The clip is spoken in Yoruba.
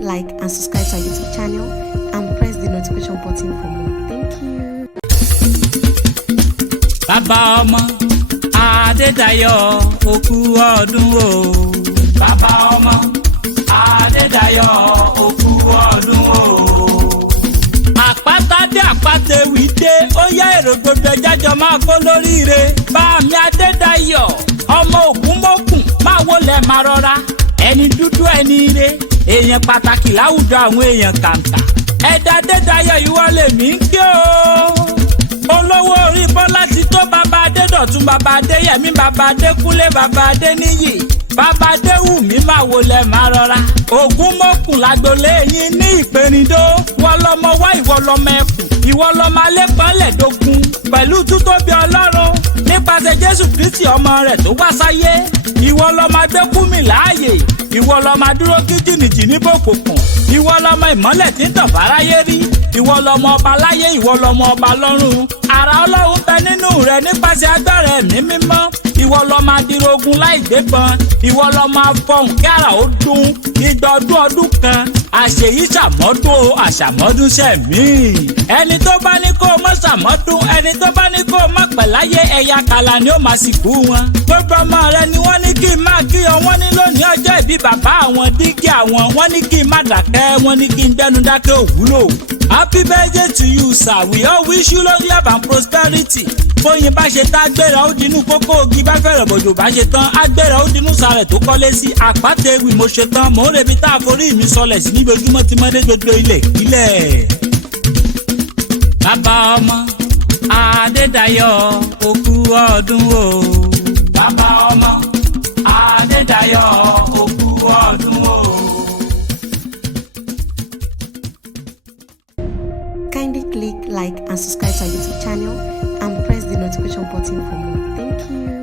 like, and subscribe to our YouTube channel and press the notification button for more. Thank you. Bàbá ọmọ Adédayọ̀ òkú ọdún o. Bàbá ọmọ Adédayọ̀ òkú ọdún o. Àpáta dé àpáta ewì dé ó yá èrò gbogbo ẹjájọ máa kó lóríire. Báàmì Adédayọ̀ ọmọ ògúnmọ́kùn máa wọlé máa rọra. Ẹni dúdú ẹni ire èèyàn pàtàkì láwùjọ àwọn èèyàn kàǹkà. Ẹ̀dá Adédayọ̀ ìwọ lèmi ń kí o. Olówó orí Bọ́lá ti tó bàbá Adédọ̀tun bàbá Adéyẹmí bàbá Adékúnlé bàbá Adéníyì bàbá Adéwùmí máa wọlé máa rọra. Ògúnmọ́kùn lágbolé yín ní Ìpẹ́rìndó. Ìwọ lọmọ wá ìwọ lọmọ ẹkùn ìwọ lọmọ alẹ́pọ̀lẹ́dógún pẹ̀lú tútóbi Ọlọ́run nípasẹ̀ Jésù Kristi ọmọ rẹ̀ tó wá sáyé. Ìwọ lọmọ agbẹ́kúmì láàyè ìwọ lọmọ adúró kí jìnnìjìnnì bòkùnkùn ìwọ lọmọ ìmọ́lẹ̀ tí ń tàn fáráyé rí ìwọ lọmọ ọba láyé ìwọ lọmọ ọba lọ́run. Àrà Ọlọ́run bẹ nínú rẹ nípasẹ̀ agbára ẹ̀mí mímọ́. Ìwọ lọmọ adirogun láì gbébọn ìwọ lọmọ afọhùn kí àrà ó dún igba ọdún kan àṣeyí ṣàmọ́dún àṣàmọ́dún ṣẹ̀mí. Ẹni tó bá ní kó o mọ́ ṣàmọ́dún ẹni tó bá ní kó o mọ́ pẹ̀láyé ẹ̀yà kàlà ni ó máa sìnkú wọn. Gbogbo ọmọ rẹ ni wọ́n ní kí n máa kí ọ wọ́n ní lónìí ọjọ́ ìbí bàbá àwọn dígí àwọn wọ́n ní kí n má dákẹ́ wọ́n ní kí n gbẹ́nu dákẹ́ òwúlò. Happy birthday to you sir, we all wish you long life and prosperity. Bóyin bá ṣe tá agbéra ó dinú kókó ògì bá fẹ̀rẹ̀ bòjò bá ṣe tán agbéra ó dinú sàrẹ̀ tó kọ́lé sí àpáta ewì mo ṣe tán mò ń rebi tá a forí mi sọlẹ̀ sí níbi ojúmọ́ tí mọ́dé gbogbo ilẹ̀ kílẹ̀. Bàbá ọmọ Adédayọ̀ òkú ọdún o. Bàbá ọmọ Adédayọ̀ òkú ọdún o. Kindly click like and subscribe to our YouTube channel and press the notification button for more. Thank you.